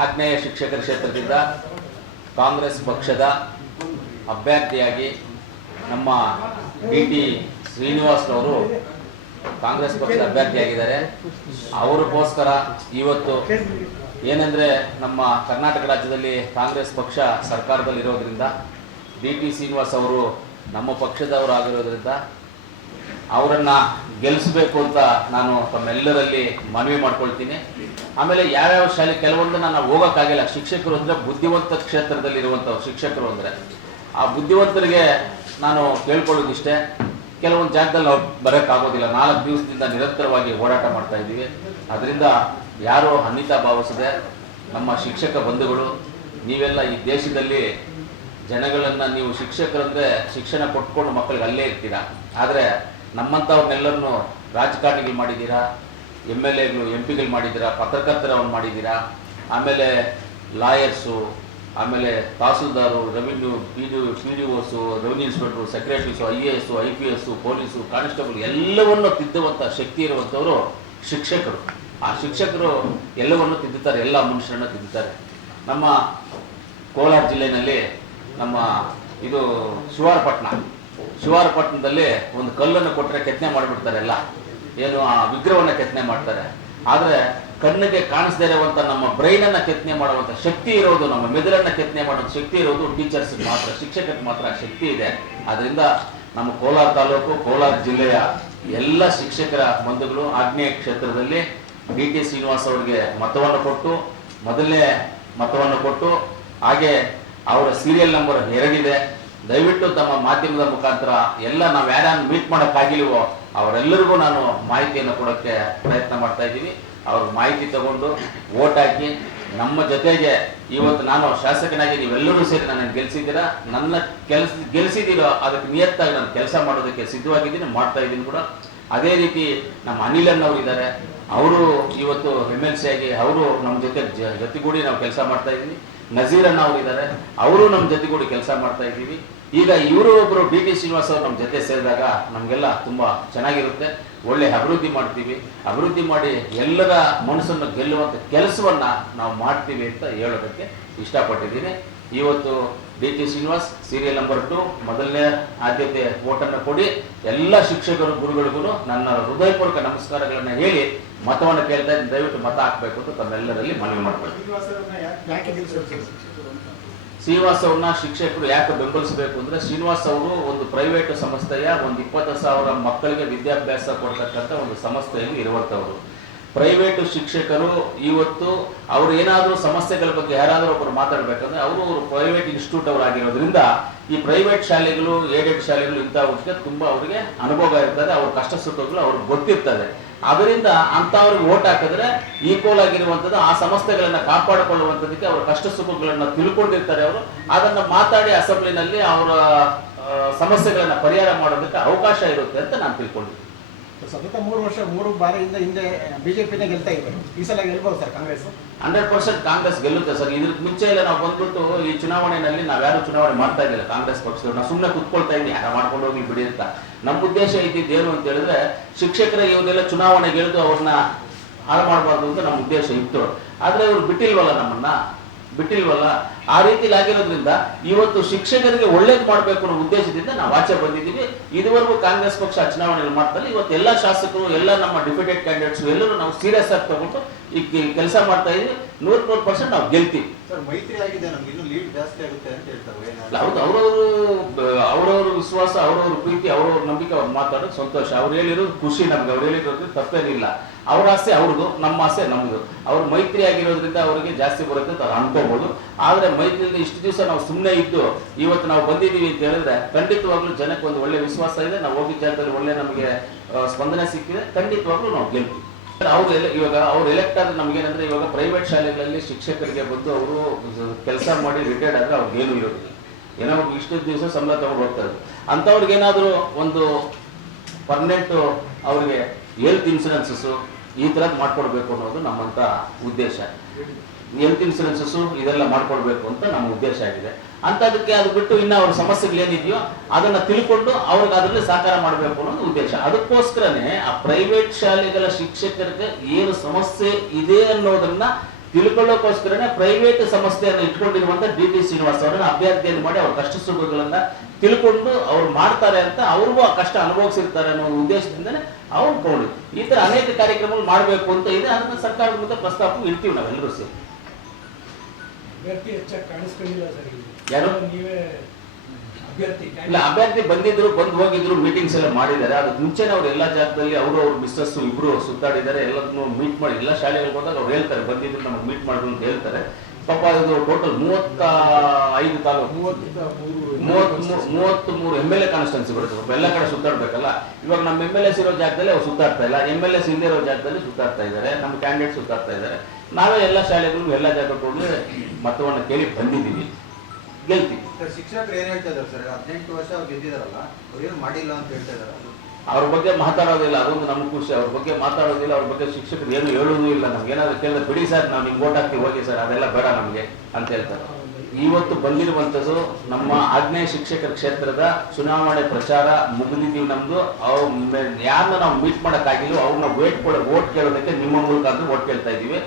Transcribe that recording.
ಆಗ್ನೇಯ ಶಿಕ್ಷಕರ ಕ್ಷೇತ್ರದಿಂದ ಕಾಂಗ್ರೆಸ್ ಪಕ್ಷದ ಅಭ್ಯರ್ಥಿಯಾಗಿ ನಮ್ಮ ಡಿ ಟಿ ಶ್ರೀನಿವಾಸ್ರವರು ಕಾಂಗ್ರೆಸ್ ಪಕ್ಷದ ಅಭ್ಯರ್ಥಿಯಾಗಿದ್ದಾರೆ. ಅವರಿಗೋಸ್ಕರ ಇವತ್ತು ಏನಂದ್ರೆ ನಮ್ಮ ಕರ್ನಾಟಕ ರಾಜ್ಯದಲ್ಲಿ ಕಾಂಗ್ರೆಸ್ ಪಕ್ಷ ಸರ್ಕಾರದಲ್ಲಿರೋದ್ರಿಂದ ಡಿ ಟಿ ಶ್ರೀನಿವಾಸ್ ಅವರು ನಮ್ಮ ಪಕ್ಷದವರಾಗಿರೋದ್ರಿಂದ ಅವರನ್ನ ಗೆಲ್ಲಿಸ್ಬೇಕು ಅಂತ ನಾನು ತಮ್ಮೆಲ್ಲರಲ್ಲಿ ಮನವಿ ಮಾಡ್ಕೊಳ್ತೀನಿ. ಆಮೇಲೆ ಯಾವ್ಯಾವ ಶಾಲೆ, ಕೆಲವೊಂದು ನಾನು ಹೋಗೋಕ್ಕಾಗಿಲ್ಲ. ಶಿಕ್ಷಕರು ಅಂದರೆ ಬುದ್ಧಿವಂತ ಇರುವಂಥವ್ರು ಶಿಕ್ಷಕರು ಅಂದ್ರೆ. ಆ ಬುದ್ಧಿವಂತರಿಗೆ ನಾನು ಕೇಳ್ಕೊಳ್ಳೋದಿಷ್ಟೇ. ಕೆಲವೊಂದು ಜಾಗದಲ್ಲಿ ನಾವು ಬರೋಕ್ಕಾಗೋದಿಲ್ಲ. ನಾಲ್ಕು ದಿವಸದಿಂದ ನಿರಂತರವಾಗಿ ಓಡಾಟ ಮಾಡ್ತಾ ಇದ್ದೀವಿ. ಅದರಿಂದ ಯಾರು ಅನಿತಾ ಭಾವಿಸದೆ. ನಮ್ಮ ಶಿಕ್ಷಕ ಬಂಧುಗಳು, ನೀವೆಲ್ಲ ಈ ದೇಶದಲ್ಲಿ ಜನಗಳನ್ನ ನೀವು ಶಿಕ್ಷಕರಂದ್ರೆ ಶಿಕ್ಷಣ ಕೊಟ್ಕೊಂಡು ಮಕ್ಕಳಿಗೆ ಅಲ್ಲೇ ಇರ್ತೀರ? ಆದರೆ ನಮ್ಮಂಥವ್ರನ್ನೆಲ್ಲರನ್ನು ರಾಜಕಾರಣಿಗಳು ಮಾಡಿದ್ದೀರಾ? ಎಂ ಎಲ್ ಎಗಳು, ಎಂ ಪಿಗಳು ಮಾಡಿದ್ದೀರಾ? ಪತ್ರಕರ್ತರವನ್ನು ಮಾಡಿದ್ದೀರಾ? ಆಮೇಲೆ ಲಾಯರ್ಸು, ಆಮೇಲೆ tahsildar, revenue P D P D Os revenue inspectors, secretaries, I A S, I P S, police, constable ಎಲ್ಲವನ್ನು ತಿದ್ದುವಂಥ ಶಕ್ತಿ ಇರುವಂಥವರು ಶಿಕ್ಷಕರು. ಆ ಶಿಕ್ಷಕರು ಎಲ್ಲವನ್ನು ತಿದ್ದುತ್ತಾರೆ, ಎಲ್ಲ ಮನುಷ್ಯರನ್ನು ತಿದ್ದುತ್ತಾರೆ. ನಮ್ಮ ಕೋಲಾರ ಜಿಲ್ಲೆಯಲ್ಲಿ ನಮ್ಮ ಇದು ಶಿವಾರಪಟ್ಟಣ ಶಿವಾರಪಟ್ಟಣದಲ್ಲಿ ಒಂದು ಕಲ್ಲನ್ನು ಕೊಟ್ಟರೆ ಕೆತ್ತನೆ ಮಾಡಿಬಿಡ್ತಾರೆ ಎಲ್ಲ. ಏನು, ಆ ವಿಗ್ರಹವನ್ನು ಕೆತ್ತನೆ ಮಾಡ್ತಾರೆ. ಆದರೆ ಕಣ್ಣಿಗೆ ಕಾಣಿಸದೇ ಇರುವಂಥ ನಮ್ಮ ಬ್ರೈನನ್ನು ಕೆತ್ತನೆ ಮಾಡುವಂಥ ಶಕ್ತಿ ಇರೋದು, ನಮ್ಮ ಮೆದುಳನ್ನು ಕೆತ್ತನೆ ಮಾಡುವಂಥ ಶಕ್ತಿ ಇರೋದು ಟೀಚರ್ಸ್ಗೆ ಮಾತ್ರ ಶಿಕ್ಷಕರಿಗೆ ಮಾತ್ರ ಶಕ್ತಿ ಇದೆ. ಅದರಿಂದ ನಮ್ಮ ಕೋಲಾರ ತಾಲೂಕು, ಕೋಲಾರ ಜಿಲ್ಲೆಯ ಎಲ್ಲ ಶಿಕ್ಷಕರ ಬಂಧುಗಳು ಆಗ್ನೇಯ ಕ್ಷೇತ್ರದಲ್ಲಿ ಡಿ ಟಿ ಶ್ರೀನಿವಾಸ್ ಅವರಿಗೆ ಮತವನ್ನು ಕೊಟ್ಟು, ಮೊದಲನೇ ಮತವನ್ನು ಕೊಟ್ಟು, ಹಾಗೆ ಅವರ ಸೀರಿಯಲ್ ನಂಬರ್ ಎರಡಿದೆ. ದಯವಿಟ್ಟು ತಮ್ಮ ಮಾಧ್ಯಮದ ಮುಖಾಂತರ ಎಲ್ಲ ನಾವು ಯಾರ್ಯಾರು ಮೀಟ್ ಮಾಡೋಕ್ಕಾಗಿಲ್ವೋ ಅವರೆಲ್ಲರಿಗೂ ನಾನು ಮಾಹಿತಿಯನ್ನು ಕೊಡೋಕ್ಕೆ ಪ್ರಯತ್ನ ಮಾಡ್ತಾ ಇದ್ದೀನಿ. ಅವ್ರ ಮಾಹಿತಿ ತಗೊಂಡು ಓಟ್ ಹಾಕಿ ನಮ್ಮ ಜೊತೆಗೆ ಇವತ್ತು ನಾನು ಶಾಸಕನಾಗಿ ನೀವೆಲ್ಲರೂ ಸೇರಿ ನನ್ನ ಗೆಲ್ಸಿದ್ದೀರಾ? ನನ್ನ ಕೆಲಸ ಗೆಲ್ಸಿದ್ದೀರೋ ಅದಕ್ಕೆ ನಿಯತ್ತಾಗಿ ನಾನು ಕೆಲಸ ಮಾಡೋದಕ್ಕೆ ಸಿದ್ಧವಾಗಿದ್ದೀನಿ, ಮಾಡ್ತಾ ಇದ್ದೀನಿ ಕೂಡ. ಅದೇ ರೀತಿ ನಮ್ಮ ಅನಿಲ್ ಅನ್ನೋರು ಇದ್ದಾರೆ. ಅವರು ಇವತ್ತು ಎಂ ಎಲ್ ಸಿ ಆಗಿ, ಅವರು ನಮ್ಮ ಜೊತೆ ಜೊತೆಗೂಡಿ ನಾವು ಕೆಲಸ ಮಾಡ್ತಾ ಇದ್ದೀವಿ ನಜೀರ್ ಅಣ್ಣ ಅವರಿದ್ದಾರೆ ಅವರು ನಮ್ಮ ಜೊತೆಗೂಡಿ ಕೆಲಸ ಮಾಡ್ತಾ ಇದ್ದೀವಿ. ಈಗ ಇವರು ಒಬ್ಬರು ಬಿ ಟಿ ಶ್ರೀನಿವಾಸ್ ಅವರು ನಮ್ಮ ಜೊತೆ ಸೇರಿದಾಗ ನಮಗೆಲ್ಲ ತುಂಬ ಚೆನ್ನಾಗಿರುತ್ತೆ. ಒಳ್ಳೆ ಅಭಿವೃದ್ಧಿ ಮಾಡ್ತೀವಿ. ಅಭಿವೃದ್ಧಿ ಮಾಡಿ ಎಲ್ಲರ ಮನಸ್ಸನ್ನು ಗೆಲ್ಲುವಂಥ ಕೆಲಸವನ್ನು ನಾವು ಮಾಡ್ತೀವಿ ಅಂತ ಹೇಳೋದಕ್ಕೆ ಇಷ್ಟಪಟ್ಟಿದ್ದೀನಿ. ಇವತ್ತು D T Srinivas serial number two ಮೊದಲನೇ ಆದ್ಯತೆ ಓಟನ್ನು ಕೊಡಿ. ಎಲ್ಲ ಶಿಕ್ಷಕರು, ಗುರುಗಳಿಗೂ ನನ್ನ ಹೃದಯಪೂರ್ವಕ ನಮಸ್ಕಾರಗಳನ್ನು ಹೇಳಿ ಮತವನ್ನು ಕೇಳ್ತಾ ಇದ್ದೀನಿ, ದಯವಿಟ್ಟು ಮತ ಹಾಕಬೇಕು ಅಂತ ತಮ್ಮೆಲ್ಲರಲ್ಲಿ ಮನವಿ ಮಾಡ್ಕೊಳ್ತೀನಿ? ಶ್ರೀನಿವಾಸ್ ಅವ್ರನ್ನ ಶಿಕ್ಷಕರು ಯಾಕೆ ಬೆಂಬಲಿಸಬೇಕು ಅಂದ್ರೆ ಶ್ರೀನಿವಾಸ್ ಅವರು ಒಂದು ಪ್ರೈವೇಟ್ ಸಂಸ್ಥೆಯ ಒಂದು ಇಪ್ಪತ್ತು ಸಾವಿರ ಮಕ್ಕಳಿಗೆ ವಿದ್ಯಾಭ್ಯಾಸ ಕೊಡ್ತಕ್ಕಂಥ ಒಂದು ಸಂಸ್ಥೆಯಲ್ಲಿ ಇರುವಂತವರು ಪ್ರೈವೇಟ್ ಶಿಕ್ಷಕರು ಇವತ್ತು ಅವರು ಏನಾದರೂ ಸಮಸ್ಯೆಗಳ ಬಗ್ಗೆ ಯಾರಾದರೂ ಒಬ್ಬರು ಮಾತಾಡಬೇಕಂದ್ರೆ ಅವರು ಅವರು ಪ್ರೈವೇಟ್ ಇನ್ಸ್ಟಿಟ್ಯೂಟ್ ಅವರಾಗಿರೋದ್ರಿಂದ ಈ ಪ್ರೈವೇಟ್ ಶಾಲೆಗಳು ಏಡೆಡ್ ಶಾಲೆಗಳು ಇಂಥವಕ್ಕೆ ತುಂಬ ಅವರಿಗೆ ಅನುಭವ ಇರ್ತದೆ, ಅವ್ರ ಕಷ್ಟ ಸುಖಗಳು ಅವ್ರಿಗೆ ಗೊತ್ತಿರ್ತದೆ ಅದರಿಂದ ಅಂತವ್ರಿಗೆ ಓಟ್ ಹಾಕಿದ್ರೆ ಈಕ್ವಲ್ ಆಗಿರುವಂತದ್ದು ಆ ಸಂಸ್ಥೆಗಳನ್ನ ಕಾಪಾಡಿಕೊಳ್ಳುವಂತದ್ದಕ್ಕೆ ಅವರು ಕಷ್ಟ ಸುಖಗಳನ್ನ ತಿಳ್ಕೊಂಡಿರ್ತಾರೆ ಅವರು. ಅದನ್ನ ಮಾತಾಡಿ ಅಸೆಂಬ್ಲಿನಲ್ಲಿ ಅವರ ಸಮಸ್ಯೆಗಳನ್ನ ಪರಿಹಾರ ಮಾಡೋದಕ್ಕೆ ಅವಕಾಶ ಇರುತ್ತೆ ಅಂತ ನಾನು ತಿಳ್ಕೊಂಡಿದ್ದೀನಿ. ಸತತ ಮೂರು ವರ್ಷ, ಮೂರು ಬಾರಿಯಿಂದ ಹಿಂದೆ ಬಿಜೆಪಿನೇ ಗೆಲ್ತಾ ಇದ್ದಾರೆ. ಈ ಸಲ ಗೆಲ್ಬಹುದು sir Congress hundred percent Congress ಗೆಲ್ಲುತ್ತೆ sir. ಇದ್ರ ಮುಂಚೆ ಎಲ್ಲ ನಾವು ಬಂದ್ಬಿಟ್ಟು ಈ ಚುನಾವಣೆಯಲ್ಲಿ ನಾವ್ಯಾರು ಚುನಾವಣೆ ಮಾಡ್ತಾ ಇದ್ದಿಲ್ಲ ಕಾಂಗ್ರೆಸ್ ಪಕ್ಷದವ್ರು. ನಾವು ಸುಮ್ಮನೆ ಕುತ್ಕೊಳ್ತಾ ಇದ್ದೀನಿ ಯಾರ ಮಾಡ್ಕೊಂಡು ಹೋಗಿ ಬಿಡಿ ಅಂತ. ನಮ್ಮ ಉದ್ದೇಶ ಇದ್ದಿದ್ದೇನು ಅಂತ ಹೇಳಿದ್ರೆ ಶಿಕ್ಷಕರ ಇವರೆಲ್ಲ ಚುನಾವಣೆ ಗೆಲ್ದು ಅವ್ರನ್ನ ಹಾಳು ಮಾಡಬಾರ್ದು ಅಂತ ನಮ್ಮ ಉದ್ದೇಶ ಇತ್ತು. ಆದ್ರೆ ಇವ್ರು ಬಿಟ್ಟಿಲ್ವಲ್ಲ ನಮ್ಮನ್ನ. ಬಿಟ್ಟಿಲ್ವಲ್ಲ? ಆ ರೀತಿಲಿ ಆಗಿರೋದ್ರಿಂದ ಇವತ್ತು ಶಿಕ್ಷಕರಿಗೆ ಒಳ್ಳೇದು ಮಾಡಬೇಕು ಅನ್ನೋ ಉದ್ದೇಶದಿಂದ ನಾವು ಆಚೆ ಬಂದಿದ್ದೀವಿ. ಇದುವರೆಗೂ ಕಾಂಗ್ರೆಸ್ ಪಕ್ಷ ಚುನಾವಣೆಯಲ್ಲಿ ಮಾಡ್ತಾರೆ ಇವತ್ತು ಎಲ್ಲ ಶಾಸಕರು ಎಲ್ಲ ನಮ್ಮ ಡಿಪ್ಯೂಟೆಡ್ ಕ್ಯಾಂಡಿಡೇಟ್ಸ್ ಎಲ್ಲರೂ ನಾವು ಸೀರಿಯಸ್ ಆಗಿ ತಗೊಂಡು ಈ ಕೆಲಸ ಮಾಡ್ತಾ ಇದೀವಿ ನೂರ ನೂರು ಪರ್ಸೆಂಟ್ ನಾವು ಗೆಲ್ತೀವಿ. ಸರ್ ಮೈತ್ರಿ ಆಗಿದೆ ನಮ್ಗೆ ಲೀಡ್ ಜಾಸ್ತಿ ಆಗುತ್ತೆ ಅಂತ ಹೇಳ್ತಾರೆ. ಹೌದು ಅವರವರು ಅವರವ್ರ ವಿಶ್ವಾಸ, ಅವರವ್ರ ಪ್ರೀತಿ, ಅವರವ್ರ ನಂಬಿಕೆ, ಅವ್ರು ಮಾತಾಡೋದು ಸಂತೋಷ. ಅವ್ರು ಹೇಳಿರೋದು ಖುಷಿ ನಮ್ಗೆ, ಅವ್ರು ಹೇಳಿರೋದು ತಪ್ಪೇನಿಲ್ಲ. ಅವ್ರ ಆಸೆ ಅವ್ರದ್ದು, ನಮ್ಮ ಆಸೆ ನಮ್ಮದು ಅವ್ರ ಮೈತ್ರಿ ಆಗಿರೋದ್ರಿಂದ ಅವರಿಗೆ ಜಾಸ್ತಿ ಬರುತ್ತೆ ಅಂತ ಅನ್ಕೋಬಹುದು ಆದ್ರೆ ಮೈತ್ರಿಯಿಂದ ಇಷ್ಟು ದಿವಸ ನಾವು ಸುಮ್ಮನೆ ಇದ್ದು, ಇವತ್ತು ನಾವು ಬಂದಿದ್ದೀವಿ ಅಂತ ಹೇಳಿದ್ರೆ ಖಂಡಿತವಾಗ್ಲೂ ಜನಕ್ಕೆ ಒಂದು ಒಳ್ಳೆ ವಿಶ್ವಾಸ ಇದೆ. ನಾವು ಹೋಗಿದ್ದ ಜಾಗದಲ್ಲಿ ಒಳ್ಳೆ ನಮಗೆ ಸ್ಪಂದನೆ ಸಿಕ್ಕಿದೆ. ಖಂಡಿತವಾಗ್ಲೂ ನಾವು ಗೆಲ್ತೀವಿ. ಅವ್ರು ಇವಾಗ ಅವ್ರು ಎಲೆಕ್ಟ್ ಆದ್ರೆ ನಮ್ಗೇನಂದ್ರೆ ಇವಾಗ ಪ್ರೈವೇಟ್ ಶಾಲೆಗಳಲ್ಲಿ ಶಿಕ್ಷಕರಿಗೆ ಬಂದು ಅವರು ಕೆಲಸ ಮಾಡಿ ರಿಟೈರ್ಡ್ ಆದ್ರೆ ಅವ್ರಿಗೆ ಏನು ಇರೋದಿಲ್ಲ. ಏನೋ ಇಷ್ಟು ದಿವಸ ಸಂಬಳ ತಗೊಂಡು ಹೋಗ್ತಾರೆ. ಅಂಥವ್ರಿಗೆ ಏನಾದರೂ ಒಂದು ಪರ್ಮನೆಂಟ್ ಅವ್ರಿಗೆ ಹೆಲ್ತ್ ಇನ್ಸೂರೆನ್ಸಸ್ ಈ ಥರದ್ದು ಮಾಡ್ಕೊಡ್ಬೇಕು ಅನ್ನೋದು ನಮ್ಮಂಥ ಉದ್ದೇಶ. ಹೆಲ್ತ್ ಇನ್ಸೂರೆನ್ಸಸ್ ಇದೆಲ್ಲ ಮಾಡ್ಕೊಡ್ಬೇಕು ಅಂತ ನಮ್ಮ ಉದ್ದೇಶ ಆಗಿದೆ. ಅಂತದಕ್ಕೆ ಅದು ಬಿಟ್ಟು ಇನ್ನು ಅವ್ರ ಸಮಸ್ಯೆಗಳೇನಿದೆಯೋ ಅದನ್ನ ತಿಳ್ಕೊಂಡು ಅವ್ರಿಗೆ ಅದರಲ್ಲಿ ಸಹಕಾರ ಮಾಡಬೇಕು ಅನ್ನೋದು ಉದ್ದೇಶ. ಅದಕ್ಕೋಸ್ಕರನೇ ಆ ಪ್ರೈವೇಟ್ ಶಾಲೆಗಳ ಶಿಕ್ಷಕರಿಗೆ ಏನು ಸಮಸ್ಯೆ ಇದೆ ಅನ್ನೋದನ್ನ ತಿಳ್ಕೊಳ್ಳೋಕೋಸ್ಕರನೇ ಪ್ರೈವೇಟ್ ಸಂಸ್ಥೆಯನ್ನು ಇಟ್ಕೊಂಡಿರುವಂತ ಡಿ ಟಿ ಶ್ರೀನಿವಾಸ್ ಅವರನ್ನ ಅಭ್ಯರ್ಥಿಯನ್ನು ಮಾಡಿ ಅವ್ರ ಕಷ್ಟ ಸುಖಗಳನ್ನ ತಿಳ್ಕೊಂಡು ಅವ್ರು ಮಾಡ್ತಾರೆ ಅಂತ ಅವ್ರಿಗೂ ಆ ಕಷ್ಟ ಅನುಭವಿಸಿರ್ತಾರೆ ಅನ್ನೋ ಉದ್ದೇಶದಿಂದನೇ ಅವ್ರು ಕೊಂಡು ಈ ತರ ಅನೇಕ ಕಾರ್ಯಕ್ರಮಗಳು ಮಾಡಬೇಕು ಅಂತ ಇದೆ. ಅದನ್ನ ಸರ್ಕಾರದ ಮುಂದೆ ಪ್ರಸ್ತಾಪ ಇಡ್ತೀವಿ ನಾವೆಲ್ಲರೂ ಸೇರಿ. ಅಭ್ಯರ್ಥಿ ಹೆಚ್ಚಾಗಿ ಕಾಣಿಸ್ಕೊಂಡಿಲ್ಲ ಸರ್ ಯಾರು? ನೀವೇ ಇಲ್ಲ, ಅಭ್ಯರ್ಥಿ ಬಂದಿದ್ರು, ಬಂದು ಹೋಗಿದ್ರು ಮೀಟಿಂಗ್ಸ್ ಎಲ್ಲ ಮಾಡಿದ್ದಾರೆ. ಅದಕ್ಕೆ ಮುಂಚೆನೆ ಅವ್ರು ಎಲ್ಲಾ ಜಾಗದಲ್ಲಿ ಅವರು ಅವ್ರ ಮಿಸ್ಸಸ್ ಇಬ್ರು ಸುತ್ತಾಡಿದ್ದಾರೆ ಎಲ್ಲದನ್ನು ಮೀಟ್ ಮಾಡಿ, ಎಲ್ಲ ಶಾಲೆಗಳಿಗೆ ಹೋದಾಗ ಅವ್ರು ಹೇಳ್ತಾರೆ, ಬಂದಿದ್ರು ನಮಗೆ ಮೀಟ್ ಮಾಡಿದ್ರು ಅಂತ ಹೇಳ್ತಾರೆ. ಪಾಪ ಇದು ಟೋಟಲ್ ಮೂವತ್ತ ಐದು ತಾಲೂಕು. ಮೂವತ್ತ್ ಮೂರು ಎಂ ಎಲ್ ಎ ಕಾನ್ಸ್ಟೆನ್ಸಿ ಬರುತ್ತೆ ಸ್ವಲ್ಪ ಎಲ್ಲ ಕಡೆ ಸುತ್ತಾಡ್ಬೇಕಲ್ಲ. ಇವಾಗ ನಮ್ಮ ಎಂ ಎಲ್ ಎಸ್ ಇರೋ ಜಾಗದಲ್ಲಿ ಅವ್ರು ಸುತ್ತಾಡ್ತಾ ಇಲ್ಲ. ಎಂ ಎಲ್ ಎಸ್ ಇಲ್ಲದೆ ಇರೋ ಜಾಗದಲ್ಲಿ ಸುತ್ತಾಡ್ತಾ ಇದ್ದಾರೆ. ನಮ್ಮ ಕ್ಯಾಂಡಿಡೇಟ್ ಸುತ್ತಾಡ್ತಾ ಇದ್ದಾರೆ. ನಾವೇ ಎಲ್ಲ ಶಾಲೆಗಳು ಎಲ್ಲ ಹೋಗಿ ಮತವನ್ನು ಕೇಳಿ ಬಂದಿದ್ದೀವಿ. ಗೆಲ್ತೀವಿ. ಶಿಕ್ಷಕರು ಏನ್ ಹೇಳ್ತಾ ಇದಾರೆ ಸರ್? ಹದಿನೆಂಟು ವರ್ಷ ಅವ್ರು ಗೆದ್ದಿದಾರಲ್ಲ, ಅವ್ರು ಏನು ಮಾಡಿಲ್ಲ ಅಂತ ಹೇಳ್ತಾ ಇದಾರೆ ಅವ್ರ ಬಗ್ಗೆ ಮಾತಾಡೋದಿಲ್ಲ, ಅದೊಂದು ನಮ್ಗೆ ಖುಷಿ. ಅವ್ರ ಬಗ್ಗೆ ಮಾತಾಡೋದಿಲ್ಲ, ಅವ್ರ ಬಗ್ಗೆ ಶಿಕ್ಷಕರು ಏನು ಹೇಳೋದು ಇಲ್ಲ. ನಮ್ಗೆ ಏನಾದ್ರು ಕೇಳಿದ್ರೆ ಬಿಡಿ ಸರ್, ನಾವು ನಿಮ್ಗೆ ಓಟ್ ಹಾಕ್ತೀವಿ, ಹೋಗಿ ಸರ್, ಅದೆಲ್ಲ ಬೇಡ ನಮಗೆ ಅಂತ ಹೇಳ್ತಾರೆ. ಇವತ್ತು ಬಂದಿರುವಂಥದ್ದು ನಮ್ಮ ಆಗ್ನೇಯ ಶಿಕ್ಷಕರ ಕ್ಷೇತ್ರದ ಚುನಾವಣೆ ಪ್ರಚಾರ ಮುಗಿದಿದ್ದೀವಿ ನಮ್ದು. ಅವ್ರ ಯಾರನ್ನ ನಾವು ಮೀಟ್ ಮಾಡೋಕ್ಕಾಗಿಲ್ಲ, ಅವ್ರನ್ನ ವೇಟ್ ಕೊಡೋ ಓಟ್ ಕೇಳೋದಕ್ಕೆ ನಿಮ್ಮ ಮೂಲಕ ಅಂದ್ರೆ ಓಟ್ ಕೇಳ್ತಾ ಇದ್ದೀವಿ.